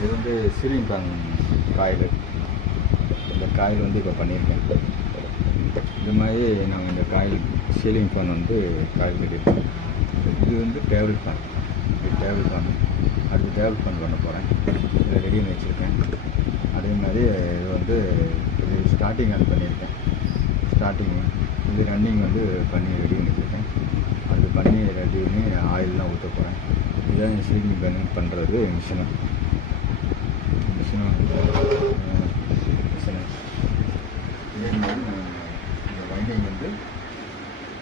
இது வந்து ceiling fan coil. இந்த காயில் வந்து இப்போ பண்ணியிருக்கேன். இது மாதிரி நாங்கள் இந்த காயில் சீலிங் ஃபேன் வந்து காயில் கட்டியிருக்கோம். இது வந்து டேபிள் ஃபேன். இது டேபிள் ஃபேன். அடுத்து டேபிள் ஃபேன் பண்ண போகிறேன். இதில் ரெடி பண்ணி வச்சுருக்கேன். அதே மாதிரி இது வந்து இது ஸ்டார்டிங் ஆன் பண்ணியிருக்கேன். ஸ்டார்டிங்கு இது ரன்னிங் வந்து பண்ணி ரெடி பண்ணி வச்சுருக்கேன். அது பண்ணி ரெடி பண்ணி ஆயிலெலாம் ஊற்ற போகிறேன். இதுதான் சீலிங் ஃபேன் பண்ணுறது மிஷினு. இதே மாதிரி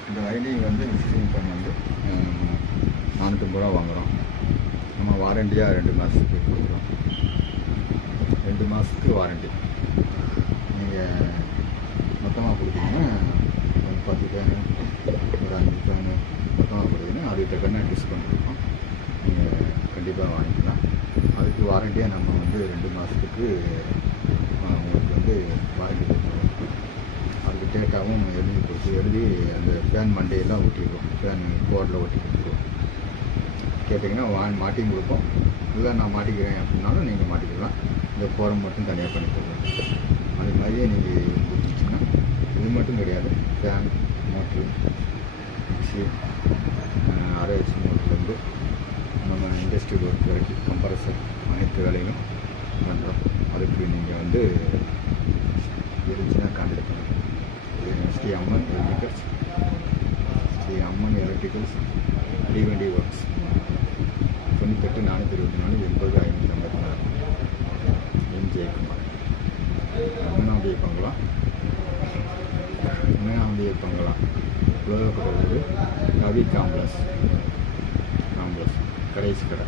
இந்த வைண்டிங் வந்து சீலிங் ஃபேன் வந்து 450 ரூபா வாங்குகிறோம். நம்ம வாரண்டியாக 2 மாதத்துக்கு கொடுக்குறோம். 2 மாதத்துக்கு வாரண்டி. நீங்கள் மொத்தமாக கொடுத்தீங்கன்னா ஒரு 10 ஃபேனு ஒரு 5 ஃபேனு மொத்தமாக கொடுத்தீங்கன்னா அதுக்கு தக்கன டிஸ்கவுண்ட் கொடுப்போம். நீங்கள் கண்டிப்பாக வாங்கிக்கலாம். அதுக்கு வாரண்டியாக நம்ம வந்து 2 மாதத்துக்கு உங்களுக்கு வந்து வாரண்டி கொடுக்குறோம். அதுக்கு டேட்டாவும் எழுதி அந்த ஃபேன் மண்டையெல்லாம் ஒட்டிடுவோம். ஃபேன் போர்டில் ஒட்டி கொடுத்துருவோம். கேட்டிங்கன்னா மாட்டியும் கொடுப்போம். இல்லை நான் மாட்டிக்கிறேன் அப்படின்னாலும் நீங்கள் மாட்டிக்கலாம். இந்த ஃபோரம் மட்டும் தனியாக பண்ணி தருவோம். அது மாதிரியே நீங்கள் கொடுத்துச்சிங்கன்னா இது மட்டும் கிடையாது. ஃபேன், மோட்ரு, மிக்ஸி, RHS மோட்ருலேருந்து நம்ம இண்டஸ்ட்ரியல் ஒர்க் வரைக்கும் கம்ப்ரஸர் அனைத்து வேலைகளும் பண்ணுறோம். அதுக்கு நீங்கள் வந்து இருந்துச்சுன்னா கான்டாக்ட் பண்ணுங்கள். Shri Amman electricals, Shri Amman electricals twenty works 98 424 80 554 Jayakumar. Meenambigai பங்களா உலகப்பட்ட கவி காம்ப்ளஸ் கடைசி கடை.